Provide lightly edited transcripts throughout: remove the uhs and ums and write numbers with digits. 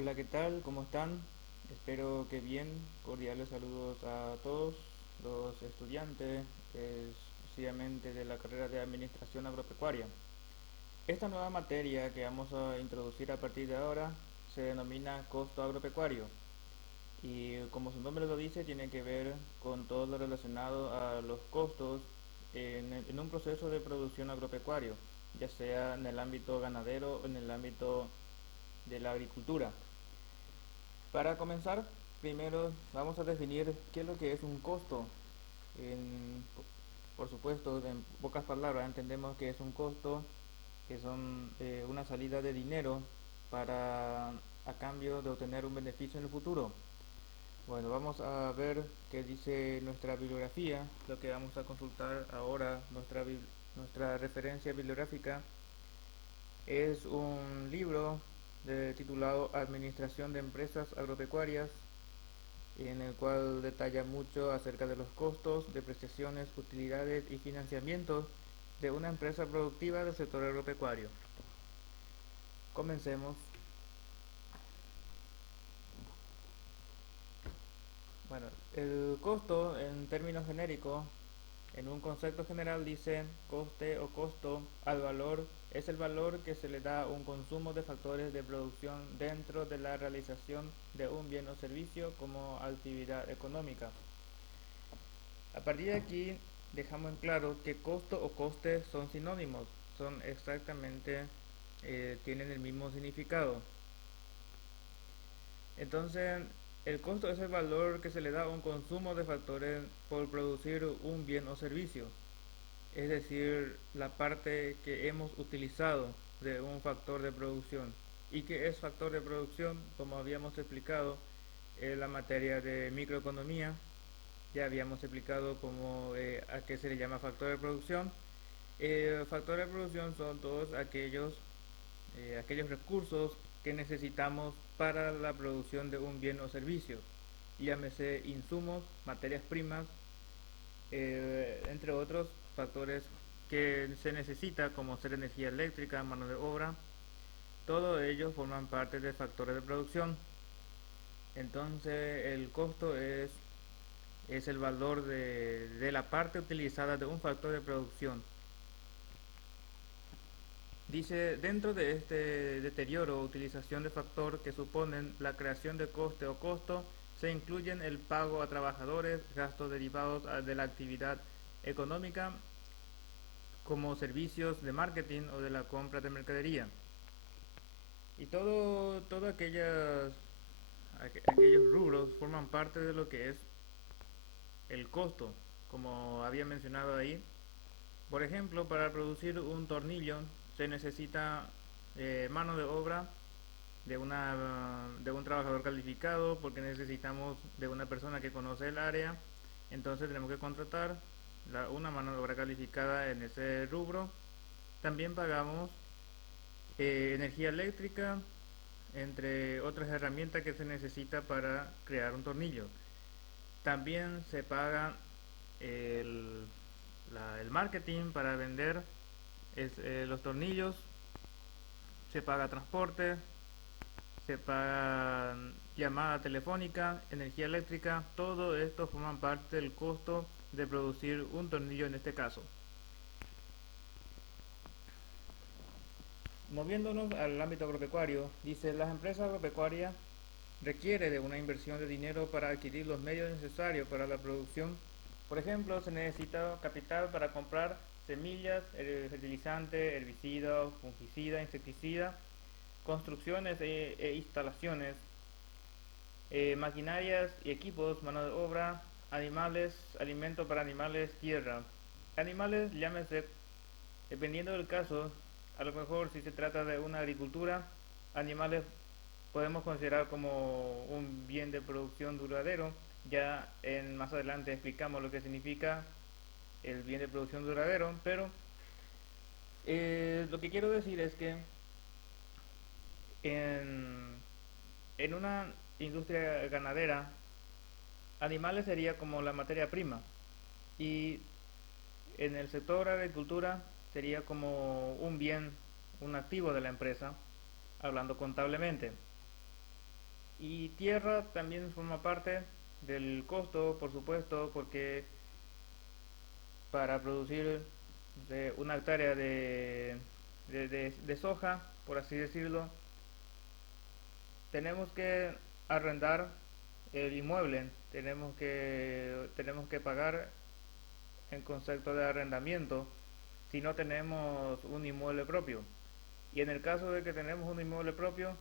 Hola, ¿qué tal? ¿Cómo están? Espero que bien. Cordiales saludos a todos los estudiantes, exclusivamente de la carrera de Administración Agropecuaria. Esta nueva materia que vamos a introducir a partir de ahora se denomina costo agropecuario y como su nombre lo dice, tiene que ver con todo lo relacionado a los costos en un proceso de producción agropecuario, ya sea en el ámbito ganadero o en el ámbito de la agricultura. Para comenzar, primero vamos a definir qué es lo que es un costo. En- por supuesto, en pocas palabras, entendemos que es un costo, que son una salida de dinero para a cambio de obtener un beneficio en el futuro. Bueno, vamos a ver qué dice nuestra bibliografía, lo que vamos a consultar ahora, nuestra referencia bibliográfica es un libro titulado Administración de Empresas Agropecuarias, en el cual detalla mucho acerca de los costos, depreciaciones, utilidades y financiamientos de una empresa productiva del sector agropecuario. Comencemos. Bueno, el costo en términos genéricos, en un concepto general dice coste o costo al valor es el valor que se le da a un consumo de factores de producción dentro de la realización de un bien o servicio como actividad económica. A partir de aquí dejamos en claro que costo o coste son sinónimos, son exactamente, tienen el mismo significado. Entonces, el costo es el valor que se le da a un consumo de factores por producir un bien o servicio, es decir, la parte que hemos utilizado de un factor de producción. ¿Y qué es factor de producción? Como habíamos explicado en la materia de microeconomía, ya habíamos explicado a qué se le llama factor de producción. Factores de producción son todos aquellos recursos que necesitamos para la producción de un bien o servicio, llámese insumos, materias primas, entre otros factores que se necesita como ser energía eléctrica, mano de obra. Todos ellos forman parte de factores de producción. Entonces el costo es el valor de la parte utilizada de un factor de producción. Dice, dentro de este deterioro o utilización de factor que suponen la creación de coste o costo, se incluyen el pago a trabajadores, gastos derivados de la actividad económica, como servicios de marketing o de la compra de mercadería. Y todo aquellos rubros forman parte de lo que es el costo, como había mencionado ahí. Por ejemplo, para producir un tornillo se necesita mano de obra de un trabajador calificado, porque necesitamos de una persona que conoce el área. Entonces tenemos que contratar una mano de obra calificada en ese rubro. También pagamos energía eléctrica, entre otras herramientas que se necesita para crear un tornillo. También se paga el, el marketing para vender los tornillos, se paga transporte, se paga llamada telefónica, energía eléctrica. Todo esto forman parte del costo de producir un tornillo en este caso. Moviéndonos al ámbito agropecuario, dice, las empresas agropecuarias requiere de una inversión de dinero para adquirir los medios necesarios para la producción. Por ejemplo, se necesita capital para comprar semillas, fertilizante, herbicida, fungicida, insecticida, construcciones instalaciones, maquinarias y equipos, mano de obra, animales, alimento para animales, tierra. Animales, llámese, dependiendo del caso, a lo mejor si se trata de una agricultura, animales podemos considerar como un bien de producción duradero. Ya más adelante explicamos lo que significa el bien de producción duradero, pero lo que quiero decir es que en, en una industria ganadera, animales sería como la materia prima y en el sector agricultura sería como un bien, un activo de la empresa, hablando contablemente. Y tierra también forma parte del costo, por supuesto, porque para producir una hectárea de soja, por así decirlo, tenemos que arrendar el inmueble, tenemos que pagar en concepto de arrendamiento si no tenemos un inmueble propio. Y en el caso de que tenemos un inmueble propio,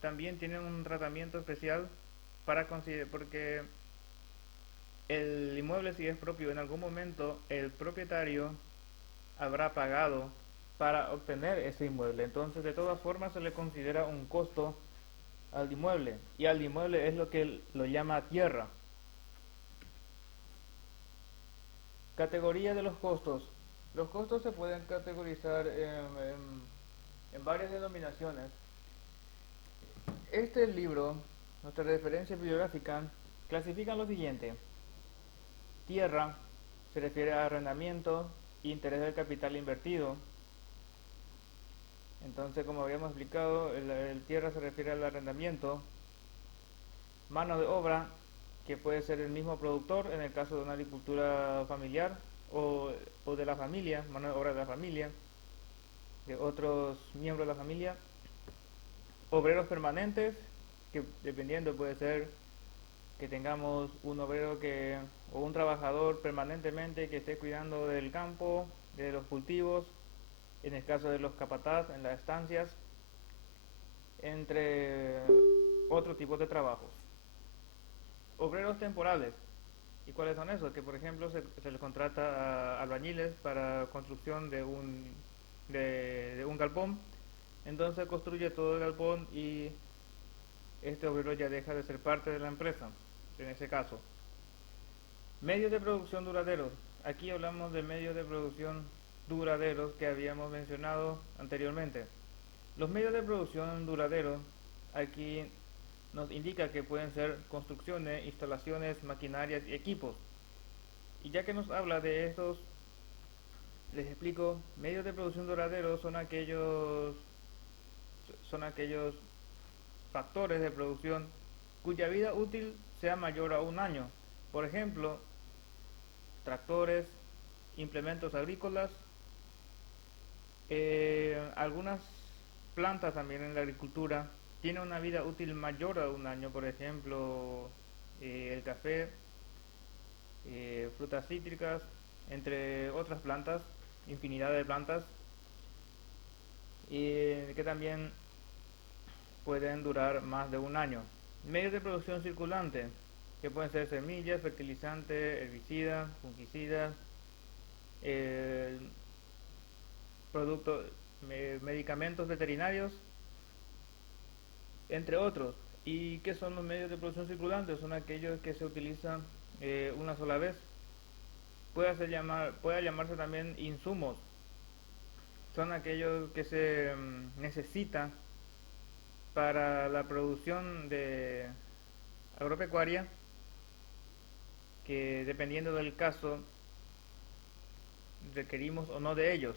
también tiene un tratamiento especial para considerar, porque el inmueble, si es propio, en algún momento el propietario habrá pagado para obtener ese inmueble. Entonces, de todas formas, se le considera un costo al inmueble. Y al inmueble es lo que él lo llama tierra. Categoría de los costos. Los costos se pueden categorizar en varias denominaciones. Este libro, nuestra referencia bibliográfica, clasifica lo siguiente. Tierra se refiere a arrendamiento e interés del capital invertido. Entonces, como habíamos explicado, el tierra se refiere al arrendamiento. Mano de obra, que puede ser el mismo productor en el caso de una agricultura familiar o de la familia, mano de obra de la familia, de otros miembros de la familia. Obreros permanentes, que dependiendo puede ser que tengamos un obrero o un trabajador permanentemente que esté cuidando del campo, de los cultivos, en el caso de los capataz, en las estancias, entre otros tipos de trabajos. Obreros temporales. ¿Y cuáles son esos? Que por ejemplo se les contrata a albañiles para construcción de un galpón. Entonces construye todo el galpón y este obrero ya deja de ser parte de la empresa, en ese caso. Medios de producción duraderos. Aquí hablamos de medios de producción duraderos que habíamos mencionado anteriormente. Los medios de producción duraderos aquí nos indica que pueden ser construcciones, instalaciones, maquinarias y equipos. Y ya que nos habla de estos, les explico, medios de producción duraderos son aquellos factores de producción cuya vida útil sea mayor a un año. Por ejemplo, tractores, implementos agrícolas, algunas plantas también en la agricultura tienen una vida útil mayor a un año, por ejemplo, el café, frutas cítricas, entre otras plantas, infinidad de plantas, que también pueden durar más de un año. Medios de producción circulante, que pueden ser semillas, fertilizantes, herbicidas, fungicidas, eh, productos, medicamentos veterinarios, entre otros. ¿Y qué son los medios de producción circulante? Son aquellos que se utilizan una sola vez. Puede llamarse también insumos. Son aquellos que se necesitan para la producción de agropecuaria, que dependiendo del caso requerimos o no de ellos.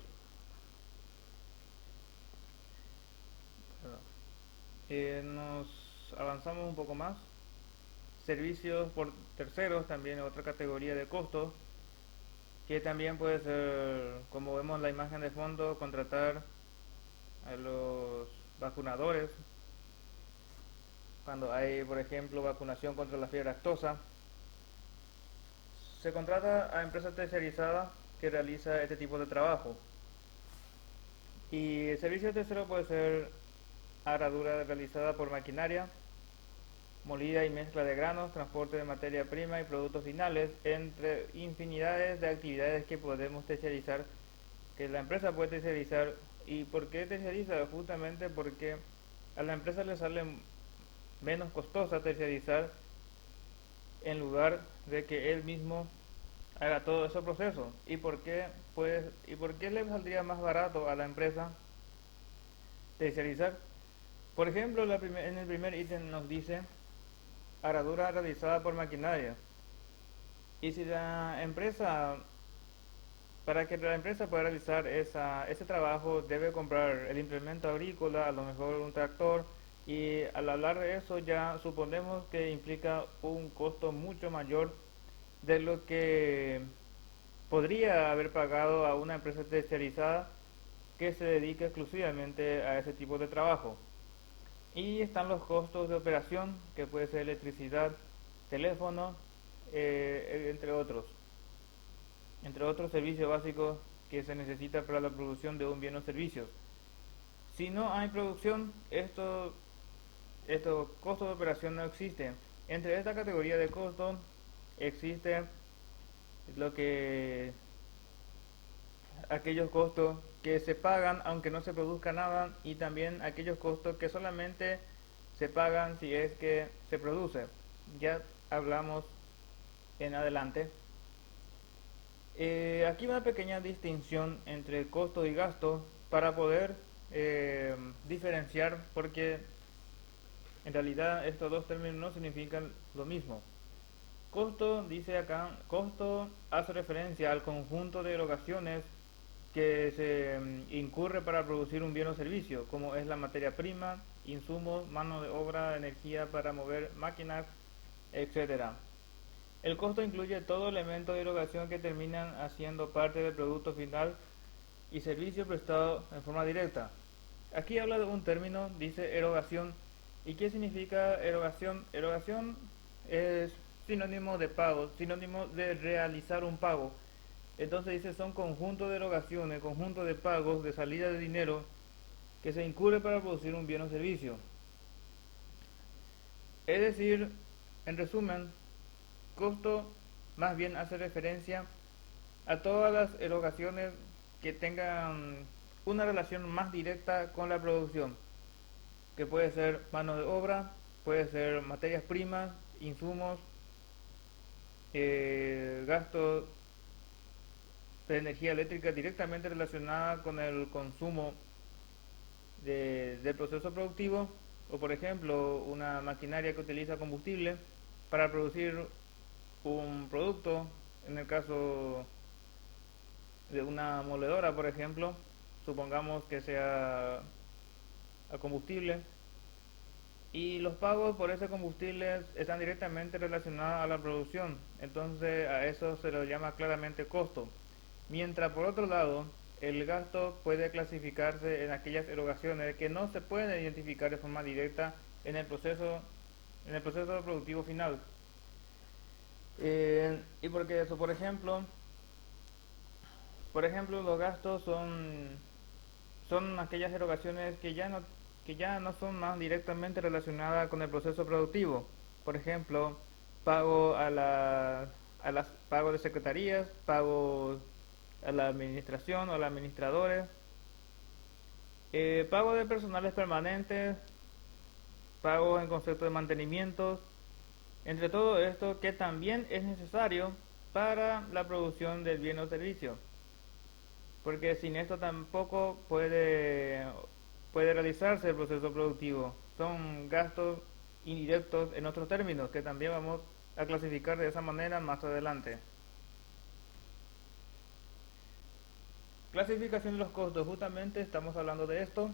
Nos avanzamos un poco más. Servicios por terceros, también otra categoría de costos, que también puede ser, como vemos en la imagen de fondo, contratar a los vacunadores cuando hay, por ejemplo, vacunación contra la fiebre aftosa. Se contrata a empresas tercerizadas que realiza este tipo de trabajo. Y el servicio tercero puede ser aradura realizada por maquinaria, molida y mezcla de granos, transporte de materia prima y productos finales, entre infinidades de actividades que podemos tercerizar, que la empresa puede tercerizar. ¿Y por qué terceriza? Justamente porque a la empresa le sale menos costosa tercerizar en lugar de que él mismo haga todo ese proceso. ¿Y por qué, pues, y por qué le saldría más barato a la empresa tercerizar? Por ejemplo, en el primer ítem nos dice aradura realizada por maquinaria. Y si la empresa, para que la empresa pueda realizar ese trabajo, debe comprar el implemento agrícola, a lo mejor un tractor, y al hablar de eso ya suponemos que implica un costo mucho mayor de lo que podría haber pagado a una empresa terciarizada que se dedica exclusivamente a ese tipo de trabajo. Y están los costos de operación, que puede ser electricidad, teléfono, entre otros. Entre otros servicios básicos que se necesita para la producción de un bien o servicio. Si no hay producción, estos costos de operación no existen. Entre esta categoría de costos existe lo que aquellos costos que se pagan aunque no se produzca nada y también aquellos costos que solamente se pagan si es que se produce. Ya hablamos en adelante. Aquí una pequeña distinción entre costo y gasto para poder diferenciar, porque en realidad estos dos términos no significan lo mismo. Costo, dice acá, costo hace referencia al conjunto de erogaciones que se incurre para producir un bien o servicio, como es la materia prima, insumos, mano de obra, energía para mover máquinas, etcétera. El costo incluye todo elemento de erogación que terminan haciendo parte del producto final y servicio prestado en forma directa. Aquí habla de un término, dice erogación. ¿Y qué significa erogación? Erogación es sinónimo de pago, sinónimo de realizar un pago. Entonces dice son conjuntos de erogaciones, conjunto de pagos, de salida de dinero que se incurre para producir un bien o servicio. Es decir, en resumen, costo más bien hace referencia a todas las erogaciones que tengan una relación más directa con la producción, que puede ser mano de obra, puede ser materias primas, insumos, gastos de energía eléctrica directamente relacionada con el consumo del proceso productivo, o por ejemplo una maquinaria que utiliza combustible para producir un producto, en el caso de una moledora por ejemplo, supongamos que sea a combustible, y los pagos por ese combustible están directamente relacionados a la producción, entonces a eso se lo llama claramente costo. Mientras por otro lado, el gasto puede clasificarse en aquellas erogaciones que no se pueden identificar de forma directa en el proceso productivo final. Y porque eso, por ejemplo, los gastos son aquellas erogaciones que ya no son más directamente relacionadas con el proceso productivo. Por ejemplo, pago a las pago de secretarías, pago a la administración o a los administradores, pago de personales permanentes, pago en concepto de mantenimientos, entre todo esto que también es necesario para la producción del bien o servicio, porque sin esto tampoco puede realizarse el proceso productivo. Son gastos indirectos en otros términos que también vamos a clasificar de esa manera más adelante. Clasificación de los costos, justamente estamos hablando de esto.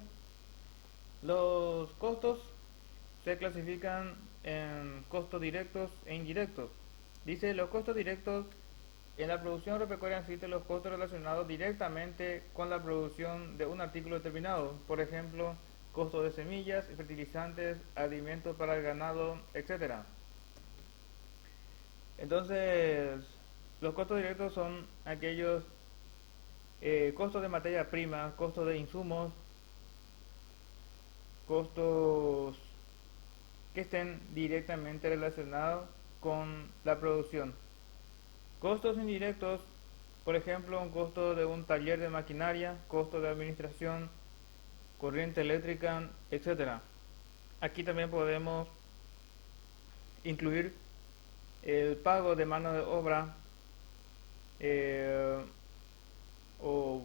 Los costos se clasifican en costos directos e indirectos. Dice los costos directos en la producción agropecuaria existen los costos relacionados directamente con la producción de un artículo determinado, por ejemplo, costos de semillas, fertilizantes, alimentos para el ganado, etcétera. Entonces, los costos directos son aquellos costos de materia prima, costos de insumos, costos que estén directamente relacionados con la producción. Costos indirectos, por ejemplo, un costo de un taller de maquinaria, costo de administración, corriente eléctrica, etcétera. Aquí también podemos incluir el pago de mano de obra eh, o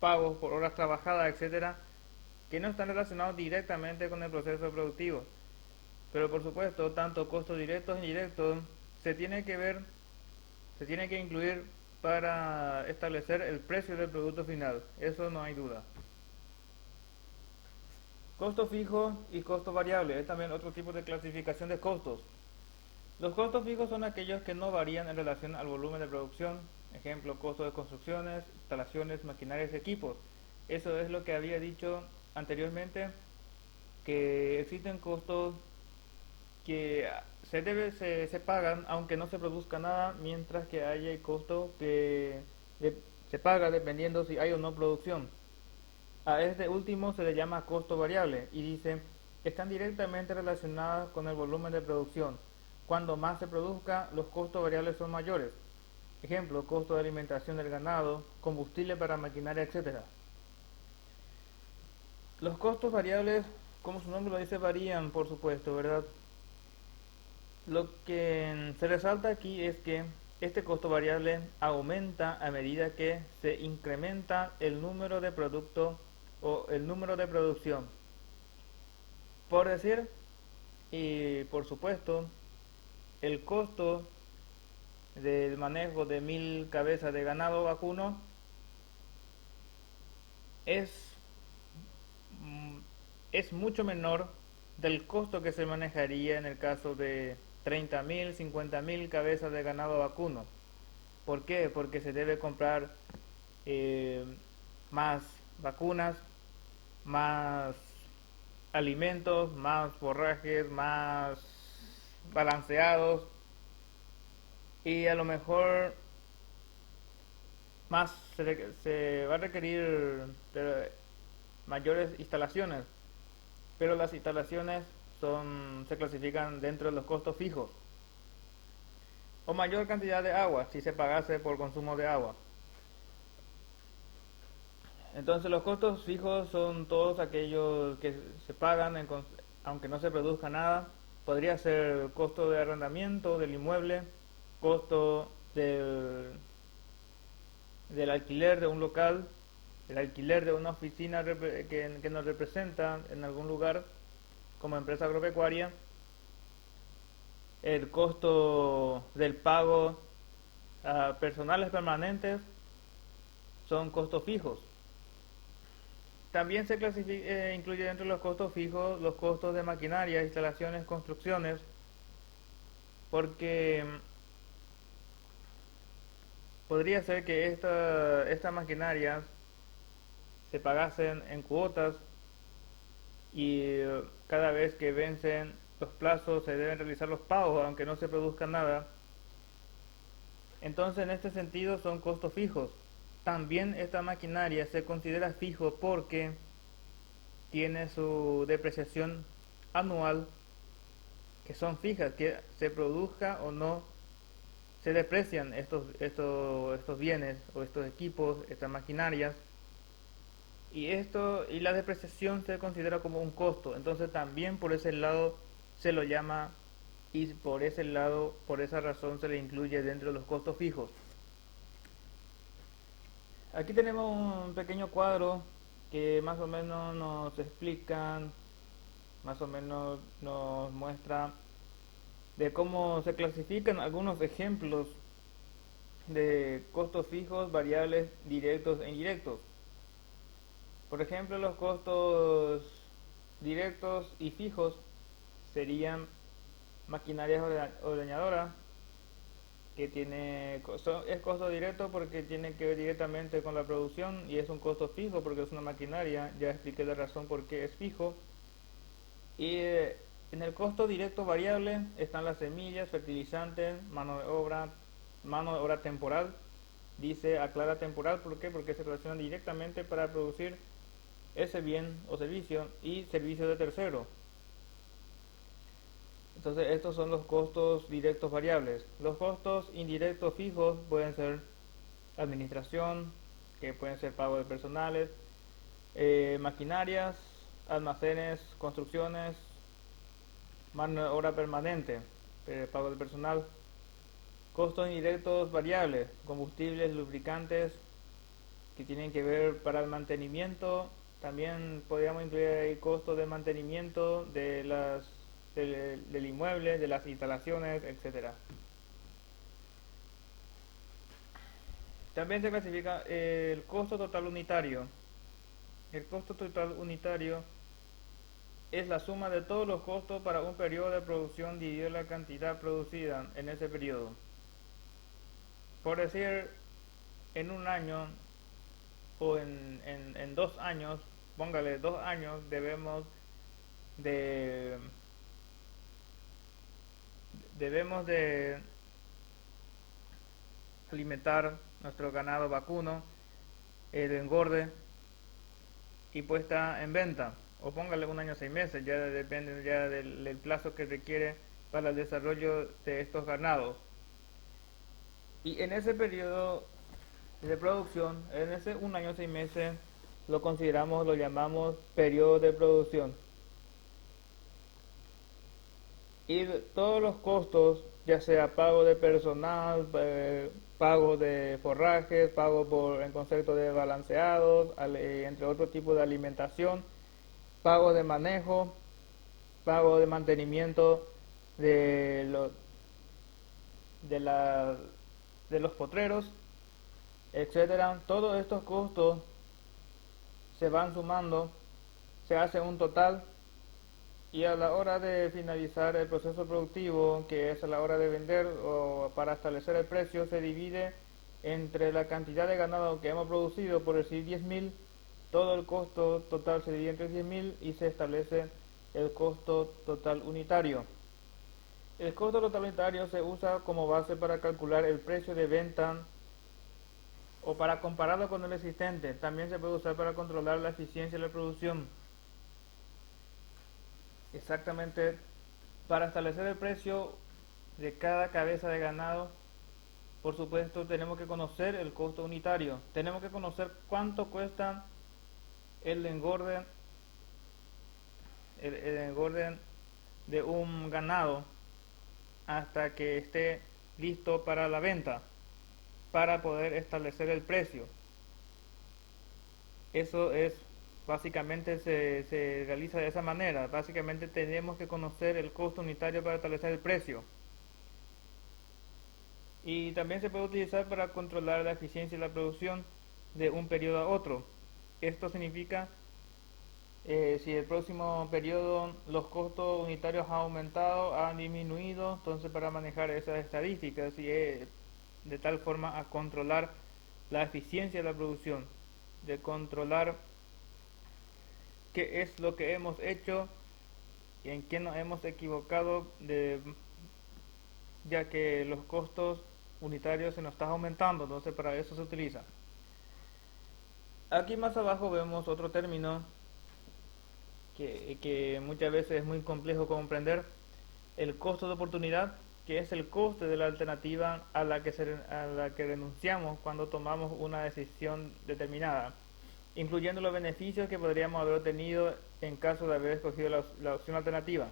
pagos por horas trabajadas, etcétera, que no están relacionados directamente con el proceso productivo. Pero por supuesto, tanto costos directos e indirectos se tiene que ver, se tiene que incluir para establecer el precio del producto final. Eso no hay duda. Costo fijo y costo variable es también otro tipo de clasificación de costos. Los costos fijos son aquellos que no varían en relación al volumen de producción. Ejemplo, costo de construcciones, instalaciones, maquinarias y equipos. Eso es lo que había dicho anteriormente, que existen costos que se pagan aunque no se produzca nada, mientras que hay el costo que se paga dependiendo si hay o no producción. A este último se le llama costo variable y dice están directamente relacionadas con el volumen de producción. Cuando más se produzca, los costos variables son mayores. Ejemplo, costo de alimentación del ganado, combustible para maquinaria, etcétera. Los costos variables, como su nombre lo dice, varían, por supuesto, ¿verdad? Lo que se resalta aquí es que este costo variable aumenta a medida que se incrementa el número de producto o el número de producción. Por decir, y por supuesto, el costo del manejo de 1000 cabezas de ganado vacuno es, mm, es mucho menor del costo que se manejaría en el caso de 30.000, 50.000 cabezas de ganado vacuno. ¿Por qué? Porque se debe comprar eh, más vacunas, más alimentos, más forrajes, más balanceados y a lo mejor más se va a requerir de mayores instalaciones, pero las instalaciones se clasifican dentro de los costos fijos o mayor cantidad de agua si se pagase por consumo de agua. Entonces los costos fijos son todos aquellos que se pagan aunque no se produzca nada. Podría ser costo de arrendamiento del inmueble, costo del alquiler de un local, el alquiler de una oficina que nos representa en algún lugar como empresa agropecuaria, el costo del pago a personales permanentes son costos fijos. También incluye dentro de los costos fijos los costos de maquinaria, instalaciones, construcciones, porque podría ser que estas maquinarias se pagasen en cuotas y cada vez que vencen los plazos se deben realizar los pagos aunque no se produzca nada. Entonces en este sentido son costos fijos. También esta maquinaria se considera fijo porque tiene su depreciación anual que son fijas, que se produzca o no se deprecian estos bienes o estos equipos, estas maquinarias y la depreciación se considera como un costo, entonces también por ese lado se lo llama y por esa razón se le incluye dentro de los costos fijos. Aquí tenemos un pequeño cuadro que más o menos nos explica, más o menos nos muestra de cómo se clasifican algunos ejemplos de costos fijos, variables, directos e indirectos. Por ejemplo, los costos directos y fijos serían maquinaria ordeñadora, que es costo directo porque tiene que ver directamente con la producción y es un costo fijo porque es una maquinaria, ya expliqué la razón por qué es fijo. Y en el costo directo variable están las semillas, fertilizantes, mano de obra temporal. Dice aclara temporal, ¿por qué? Porque se relaciona directamente para producir ese bien o servicio y servicio de tercero. Entonces estos son los costos directos variables. Los costos indirectos fijos pueden ser administración, que pueden ser pago de personales, maquinarias, almacenes, construcciones, mano de obra permanente, pago de personal. Costos indirectos variables, combustibles, lubricantes, que tienen que ver para el mantenimiento. También podríamos incluir el costo de mantenimiento del inmueble, de las instalaciones, etcétera. También se clasifica el costo total unitario. El costo total unitario es la suma de todos los costos para un periodo de producción dividido la cantidad producida en ese periodo. Por decir, en un año o en 2 años, póngale 2 años, de, debemos de alimentar nuestro ganado vacuno, el engorde y puesta en venta. O póngale 1 año 6 meses, ya depende ya del plazo que requiere para el desarrollo de estos ganados. Y en ese periodo de producción, en ese 1 año 6 meses, lo llamamos periodo de producción. Y todos los costos, ya sea pago de personal, pago de forrajes, pago en concepto de balanceados, entre otros tipos de alimentación, pago de manejo, pago de mantenimiento de los de la de los potreros, etcétera. Todos estos costos se van sumando, se hace un total y a la hora de finalizar el proceso productivo, que es a la hora de vender o para establecer el precio, se divide entre la cantidad de ganado que hemos producido, por decir 10.000, todo el costo total se divide entre 10.000 y se establece el costo total unitario. El costo total unitario se usa como base para calcular el precio de venta o para compararlo con el existente. También se puede usar para controlar la eficiencia de la producción. Exactamente, para establecer el precio de cada cabeza de ganado, por supuesto, tenemos que conocer el costo unitario. Tenemos que conocer cuánto cuesta el engorde, el engorde de un ganado hasta que esté listo para la venta, para poder establecer el precio. Eso es, básicamente se realiza de esa manera. Básicamente tenemos que conocer el costo unitario para establecer el precio. Y también se puede utilizar para controlar la eficiencia de la producción de un periodo a otro. Esto significa si el próximo periodo los costos unitarios han aumentado, han disminuido, entonces para manejar esas estadísticas y de tal forma a controlar la eficiencia de la producción, de controlar qué es lo que hemos hecho y en qué nos hemos equivocado, ya que los costos unitarios se nos están aumentando, entonces para eso se utiliza. Aquí más abajo vemos otro término que muchas veces es muy complejo comprender, el costo de oportunidad, que es el coste de la alternativa a la que renunciamos cuando tomamos una decisión determinada, incluyendo los beneficios que podríamos haber obtenido en caso de haber escogido la opción alternativa.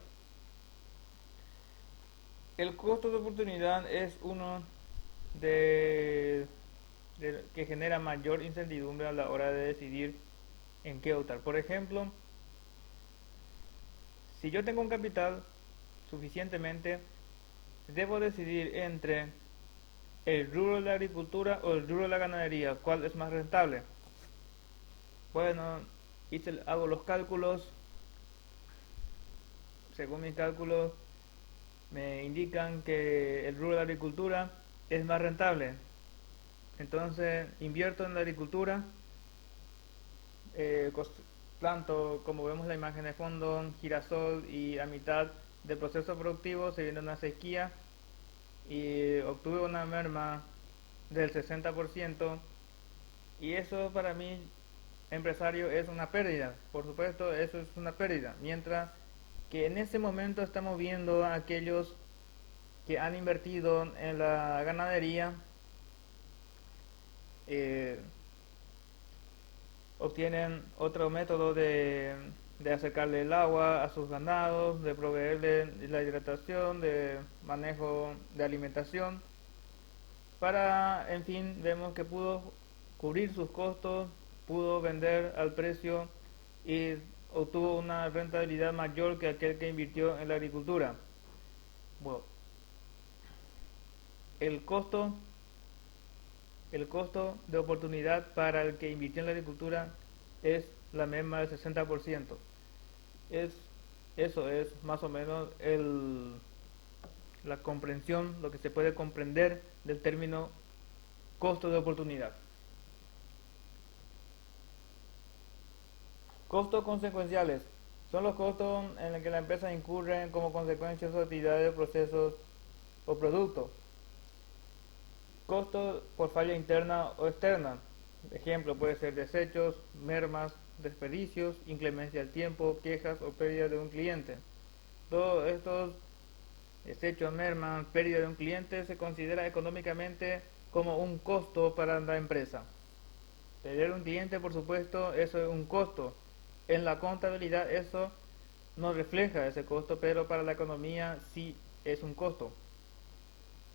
El costo de oportunidad es uno que genera mayor incertidumbre a la hora de decidir en qué optar. Por ejemplo, si yo tengo un capital suficientemente, debo decidir entre el rubro de la agricultura o el rubro de la ganadería, ¿cuál es más rentable? Bueno, hago los cálculos, según mis cálculos me indican que el rubro de la agricultura es más rentable. Entonces invierto en la agricultura, eh, planto, como vemos en la imagen de fondo, girasol y a mitad del proceso productivo se viene una sequía y obtuve una merma del 60% y eso para mí, empresario, es una pérdida. Por supuesto, eso es una pérdida. Mientras que en ese momento estamos viendo a aquellos que han invertido en la ganadería, eh, obtienen otro método de acercarle el agua a sus ganados, de proveerle la hidratación, de manejo de alimentación, para, en fin, vemos que pudo cubrir sus costos, pudo vender al precio y obtuvo una rentabilidad mayor que aquel que invirtió en la agricultura. Bueno, el costo el costo de oportunidad para el que invirtió en la agricultura es la misma del 60%. Es Eso es más o menos la comprensión, lo que se puede comprender del término costo de oportunidad. Costos consecuenciales son los costos en los que la empresa incurre como consecuencia de sus actividades, procesos o productos. Costos por falla interna o externa. Ejemplo puede ser desechos, mermas, desperdicios, inclemencia del tiempo, quejas o pérdida de un cliente. Todos estos desechos, mermas, pérdida de un cliente se considera económicamente como un costo para la empresa. Perder un cliente, por supuesto, eso es un costo. En la contabilidad eso no refleja ese costo, pero para la economía sí es un costo.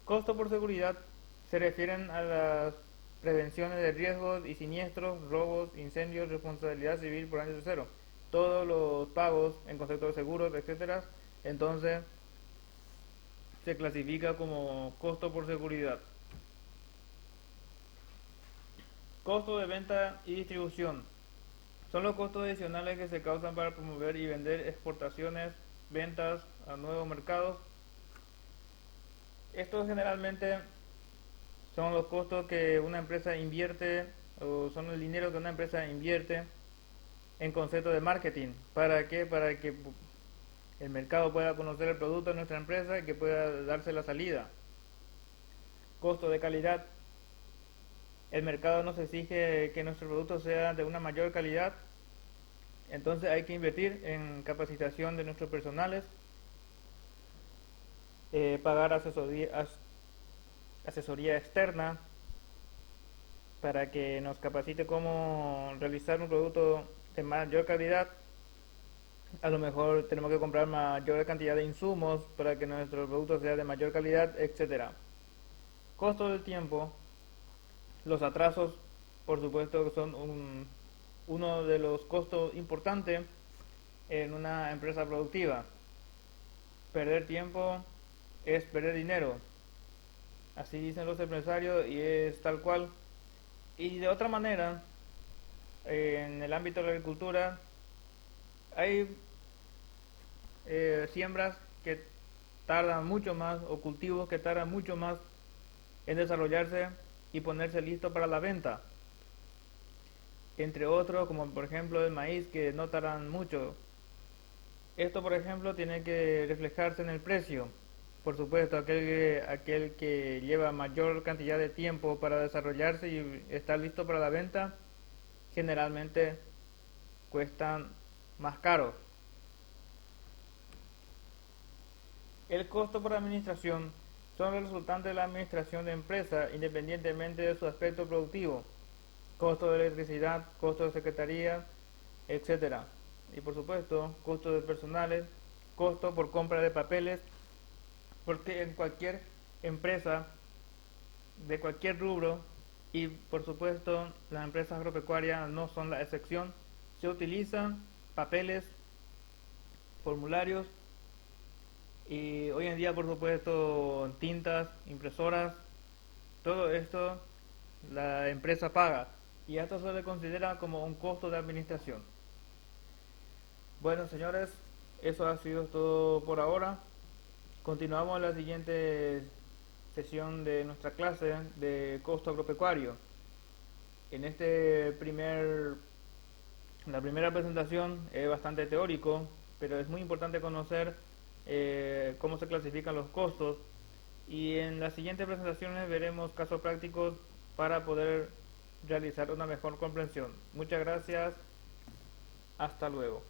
Costo por seguridad se refieren a las prevenciones de riesgos y siniestros, robos, incendios, responsabilidad civil por año de cero. Todos los pagos en concepto de seguros, etcétera, entonces se clasifica como costo por seguridad. Costo de venta y distribución. Son los costos adicionales que se causan para promover y vender exportaciones, ventas a nuevos mercados. Estos generalmente son los costos que una empresa invierte o son el dinero que una empresa invierte en concepto de marketing. ¿Para qué? Para que el mercado pueda conocer el producto de nuestra empresa y que pueda darse la salida. Costo de calidad. El mercado nos exige que nuestro producto sea de una mayor calidad, entonces hay que invertir en capacitación de nuestros personales, pagar asesoría externa para que nos capacite cómo realizar un producto de mayor calidad. A lo mejor tenemos que comprar mayor cantidad de insumos para que nuestro producto sea de mayor calidad, etcétera. Costo del tiempo. Los atrasos, por supuesto, son uno de los costos importantes en una empresa productiva. Perder tiempo es perder dinero. Así dicen los empresarios y es tal cual. Y de otra manera, en el ámbito de la agricultura, hay siembras que tardan mucho más o cultivos que tardan mucho más en desarrollarse y ponerse listo para la venta. Entre otros, como por ejemplo el maíz, que no tardan mucho. Esto, por ejemplo, tiene que reflejarse en el precio. Por supuesto, aquel que lleva mayor cantidad de tiempo para desarrollarse y estar listo para la venta, generalmente cuestan más caro. El costo por administración son el resultante de la administración de empresa independientemente de su aspecto productivo. Costo de electricidad, costo de secretaría, etcétera. Y por supuesto, costo de personales, costo por compra de papeles, porque en cualquier empresa de cualquier rubro, y por supuesto las empresas agropecuarias no son la excepción, se utilizan papeles, formularios y hoy en día por supuesto tintas, impresoras, todo esto la empresa paga y esto se le considera como un costo de administración. Bueno, señores, eso ha sido todo por ahora. Continuamos en la siguiente sesión de nuestra clase de costo agropecuario. En la primera presentación es bastante teórico, pero es muy importante conocer cómo se clasifican los costos y en las siguientes presentaciones veremos casos prácticos para poder realizar una mejor comprensión. Muchas gracias, hasta luego.